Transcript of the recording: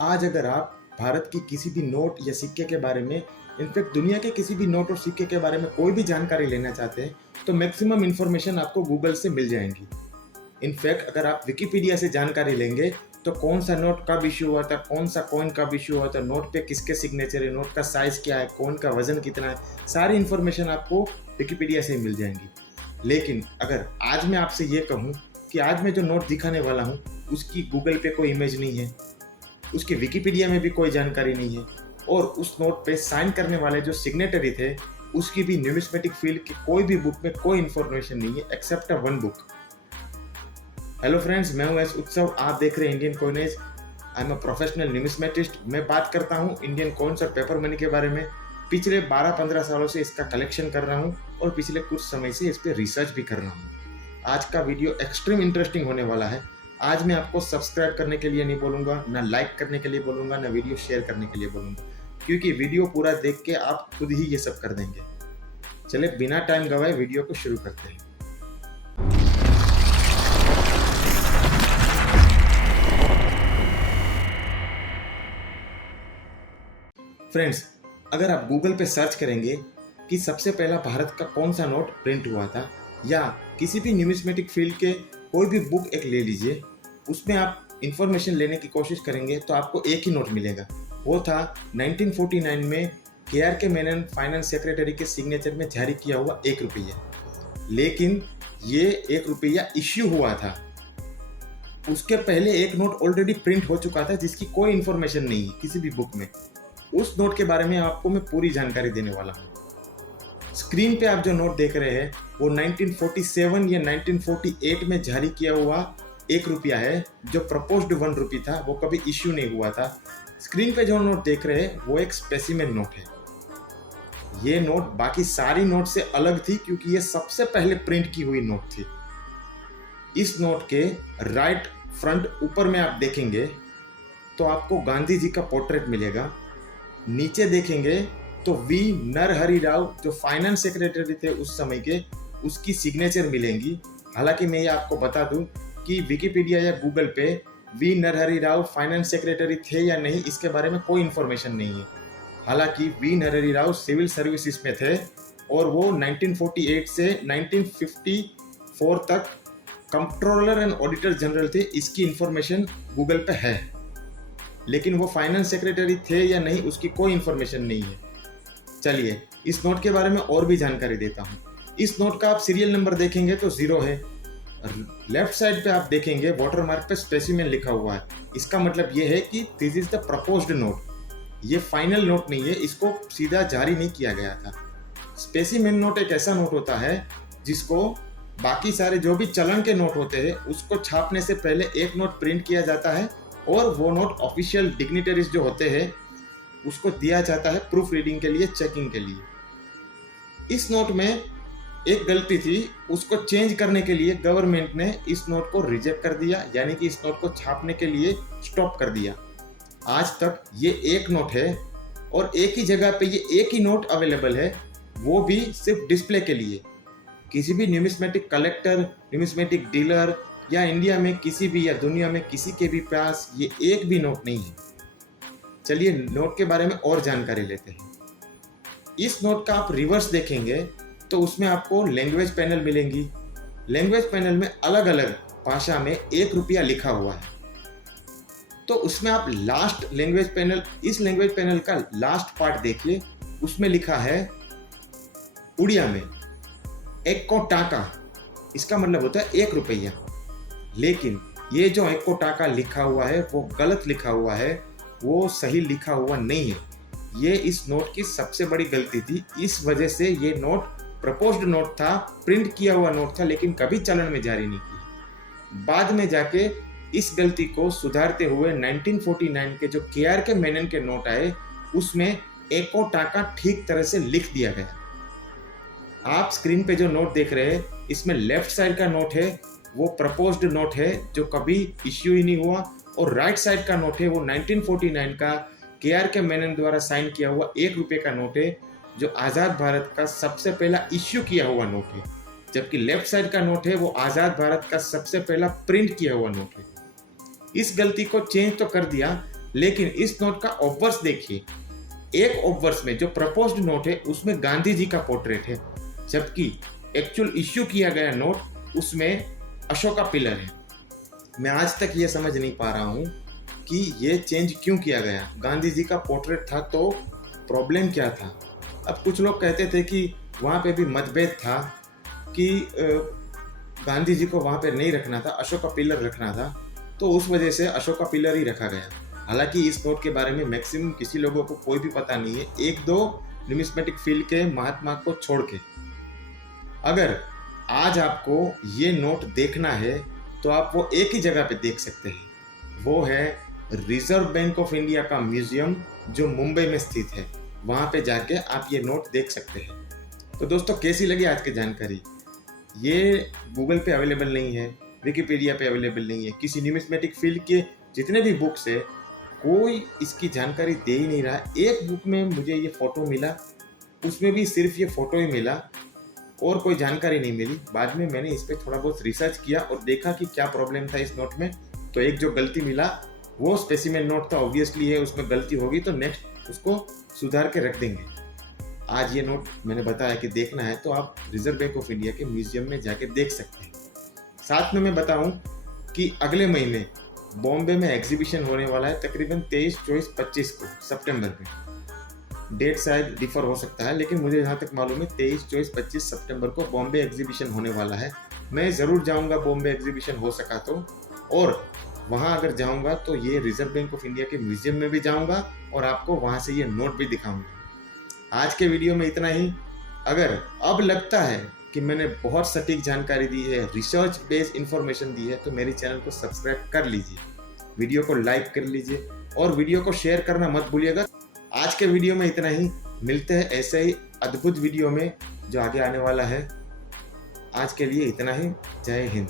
आज अगर आप भारत की किसी भी नोट या सिक्के के बारे में, इनफैक्ट दुनिया के किसी भी नोट और सिक्के के बारे में कोई भी जानकारी लेना चाहते हैं, तो मैक्सिमम इन्फॉर्मेशन आपको गूगल से मिल जाएंगी। इनफैक्ट अगर आप विकिपीडिया से जानकारी लेंगे तो कौन सा नोट कब इशू हुआ था, कौन सा कॉइन कब इशू हुआ था, नोट पे किसके सिग्नेचर है, नोट का साइज क्या है, कॉइन का वजन कितना है, सारी इन्फॉर्मेशन आपको विकिपीडिया से ही मिल जाएंगी। लेकिन अगर आज मैं आपसे ये कहूँ कि आज मैं जो नोट दिखाने वाला हूँ उसकी गूगल पे कोई इमेज नहीं है, उसके विकिपीडिया में भी कोई जानकारी नहीं है, और उस नोट पे साइन करने वाले जो सिग्नेटरी थे उसकी भी न्यूमिस्मेटिक फील्ड की कोई भी बुक में कोई इन्फॉर्मेशन नहीं है except one book. Hello friends, मैं हूं एस उत्सव, आप देख रहे हैं Indian coinage. I am a professional न्यूमिस्मेटिस्ट। मैं बात करता हूं इंडियन कॉइन्स और पेपर मनी के बारे में। पिछले 12-15 सालों से इसका कलेक्शन कर रहा हूं और पिछले कुछ समय से इस पर रिसर्च भी कर रहा हूं। आज का वीडियो एक्सट्रीम इंटरेस्टिंग होने वाला है। आज मैं आपको सब्सक्राइब करने के लिए नहीं बोलूँगा, ना लाइक करने के लिए बोलूँगा, ना वीडियो शेयर करने के लिए बोलूँगा, क्योंकि वीडियो पूरा देख के आप खुद ही ये सब कर देंगे। चले बिना टाइम गवाए वीडियो को शुरू करते हैं। फ्रेंड्स, अगर आप गूगल पे सर्च करेंगे कि सबसे पहला भारत का कौन सा नोट प्रिंट हुआ था, या किसी भी न्यूमिस्मेटिक फील्ड के कोई भी बुक एक ले लीजिए, उसमें आप इंफॉर्मेशन लेने की कोशिश करेंगे तो आपको एक ही नोट मिलेगा। वो था 1949 में के मेनन फाइनेंस सेक्रेटरी के सिग्नेचर में जारी किया हुआ 1 रुपया। लेकिन ये 1 रुपया इश्यू हुआ था, उसके पहले एक नोट ऑलरेडी प्रिंट हो चुका था जिसकी कोई इन्फॉर्मेशन नहीं है किसी भी बुक में। उस नोट के बारे में आपको मैं पूरी जानकारी देने वाला हूँ। स्क्रीन पे आप जो नोट देख रहे हैं वो 1947 या 1948 में जारी किया हुआ 1 रुपया है, जो प्रपोज्ड 1 रुपी था, वो कभी इश्यू नहीं हुआ था। स्क्रीन पे जो नोट देख रहे हैं वो एक स्पेसिमेन नोट है। ये नोट बाकी सारी नोट से अलग थी क्योंकि ये सबसे पहले प्रिंट की हुई नोट थी। इस नोट के राइट फ्रंट ऊपर में आप देखेंगे तो आपको गांधी जी का पोर्ट्रेट मिलेगा। नीचे देखेंगे तो वी नरहरि राव, जो फाइनेंस सेक्रेटरी थे उस समय के, उसकी सिग्नेचर मिलेंगी। हालांकि मैं ये आपको बता दूं कि विकिपीडिया या गूगल पे V Narahari Rao finance secretary थे या नहीं इसके बारे में कोई इन्फॉर्मेशन नहीं है। हालांकि V Narahari Rao civil services में थे और वो 1948 से 1954 तक कंट्रोलर एंड ऑडिटर जनरल थे, इसकी इन्फॉर्मेशन गूगल पे है। लेकिन वो फाइनेंस सेक्रेटरी थे या नहीं उसकी कोई इन्फॉर्मेशन नहीं है। चलिए इस नोट के बारे में और भी जानकारी देता हूँ। इस नोट का आप सीरियल नंबर देखेंगे तो 0 है। लेफ्ट साइड पे आप देखेंगे वाटरमार्क पे स्पेसिमेन लिखा हुआ है। इसका मतलब ये है कि this is the proposed note, ये फाइनल नोट नहीं है, इसको सीधा जारी नहीं किया गया था। स्पेसिमेन नोट एक ऐसा नोट होता है जिसको बाकी सारे जो भी चलन के नोट होते हैं उसको छापने से पहले एक नोट प्रिंट किया जाता है और वो नोट ऑफिशियल डिग्निटरीज जो होते हैं उसको दिया जाता है प्रूफ रीडिंग के लिए, चेकिंग के लिए। इस नोट में एक गलती थी, उसको चेंज करने के लिए गवर्नमेंट ने इस नोट को रिजेक्ट कर दिया, यानी कि इस नोट को छापने के लिए स्टॉप कर दिया। आज तक ये एक नोट है और एक ही जगह पे ये एक ही नोट अवेलेबल है, वो भी सिर्फ डिस्प्ले के लिए। किसी भी न्यूमिस्मेटिक कलेक्टर, न्यूमिस्मेटिक डीलर या इंडिया में किसी भी या दुनिया में किसी के भी पास ये एक भी नोट नहीं है। चलिए नोट के बारे में और जानकारी लेते हैं। इस नोट का आप रिवर्स देखेंगे तो उसमें आपको लैंग्वेज पैनल मिलेंगी। लैंग्वेज पैनल में अलग अलग भाषा में 1 रुपया लिखा हुआ है। तो उसमें आप लास्ट लैंग्वेज पैनल, इस लैंग्वेज पैनल का लास्ट पार्ट देखिए, उसमें लिखा है उड़िया में 1 को टाका, इसका मतलब होता है 1 रुपया। लेकिन ये जो 1 को टाका लिखा हुआ है वो गलत लिखा हुआ है, वो सही लिखा हुआ नहीं है। ये इस नोट की सबसे बड़ी गलती थी। इस वजह से ये नोट प्रपोज्ड नोट था, प्रिंट किया हुआ नोट था, लेकिन कभी चलन में जारी नहीं किया। बाद में जाके इस गलती को सुधारते हुए 1949 के जो के मेनन के नोट आए उसमें 1 को टाका ठीक तरह से लिख दिया गया। आप स्क्रीन पे जो नोट देख रहे हैं इसमें लेफ्ट साइड का नोट है वो प्रपोज्ड नोट है जो कभी इश्यू ही नहीं हुआ, और राइट साइड का नोट है वो 1949 का के मेनन द्वारा साइन किया हुआ 1 रुपये का नोट है, जो आज़ाद भारत का सबसे पहला इश्यू किया हुआ नोट है। जबकि लेफ्ट साइड का नोट है वो आज़ाद भारत का सबसे पहला प्रिंट किया हुआ नोट है। इस गलती को चेंज तो कर दिया, लेकिन इस नोट का ऑब्वर्स देखिए, एक ऑब्वर्स में जो प्रपोज्ड नोट है उसमें गांधी जी का पोर्ट्रेट है, जबकि एक्चुअल इश्यू किया गया नोट उसमें अशोका पिलर है। मैं आज तक ये समझ नहीं पा रहा हूँ कि ये चेंज क्यों किया गया। गांधी जी का पोर्ट्रेट था तो प्रॉब्लम क्या था। अब कुछ लोग कहते थे कि वहाँ पे भी मतभेद था कि गांधी जी को वहाँ पे नहीं रखना था, अशोका पिलर रखना था, तो उस वजह से अशोका पिलर ही रखा गया। हालांकि इस नोट के बारे में मैक्सिमम किसी लोगों को कोई भी पता नहीं है, एक दो न्यूमिस्मेटिक फील्ड के महात्मा को छोड़ के। अगर आज आपको ये नोट देखना है तो आप वो एक ही जगह पे देख सकते हैं, वो है रिजर्व बैंक ऑफ इंडिया का म्यूजियम जो मुंबई में स्थित है। वहाँ पे जाके आप ये नोट देख सकते हैं। तो दोस्तों, कैसी लगी आज की जानकारी? ये गूगल पे अवेलेबल नहीं है, विकिपीडिया पे अवेलेबल नहीं है, किसी न्यूमिस्मेटिक फील्ड के जितने भी बुक्स है कोई इसकी जानकारी दे ही नहीं रहा। एक बुक में मुझे ये फ़ोटो मिला, उसमें भी सिर्फ ये फ़ोटो ही मिला और कोई जानकारी नहीं मिली। बाद में मैंने इस पर थोड़ा बहुत रिसर्च किया और देखा कि क्या प्रॉब्लम था इस नोट में। तो एक जो गलती मिला वो स्पेसिमेन नोट था, ऑब्वियसली है उसमें गलती होगी, तो नेक्स्ट उसको सुधार के रख देंगे। आज ये नोट मैंने बताया कि देखना है तो आप रिजर्व बैंक ऑफ इंडिया के म्यूजियम में जाके देख सकते हैं। साथ में मैं बताऊं कि अगले महीने बॉम्बे में एग्जीबिशन होने वाला है, तकरीबन 23, 24, 25 को सितंबर में। डेट शायद डिफर हो सकता है, लेकिन मुझे जहाँ तक मालूम है 23, 24, 25 सितंबर को बॉम्बे एग्जीबिशन होने वाला है। मैं ज़रूर जाऊँगा बॉम्बे एग्जीबिशन हो सका तो, और वहाँ अगर जाऊँगा तो ये रिजर्व बैंक ऑफ इंडिया के म्यूजियम में भी जाऊँगा और आपको वहाँ से ये नोट भी दिखाऊँगा। आज के वीडियो में इतना ही। अगर अब लगता है कि मैंने बहुत सटीक जानकारी दी है, रिसर्च बेस्ड इंफॉर्मेशन दी है, तो मेरे चैनल को सब्सक्राइब कर लीजिए, वीडियो को लाइक कर लीजिए और वीडियो को शेयर करना मत भूलिएगा। आज के वीडियो में इतना ही, मिलते हैं ऐसे ही अद्भुत वीडियो में जो आगे आने वाला है। आज के लिए इतना ही। जय हिंद।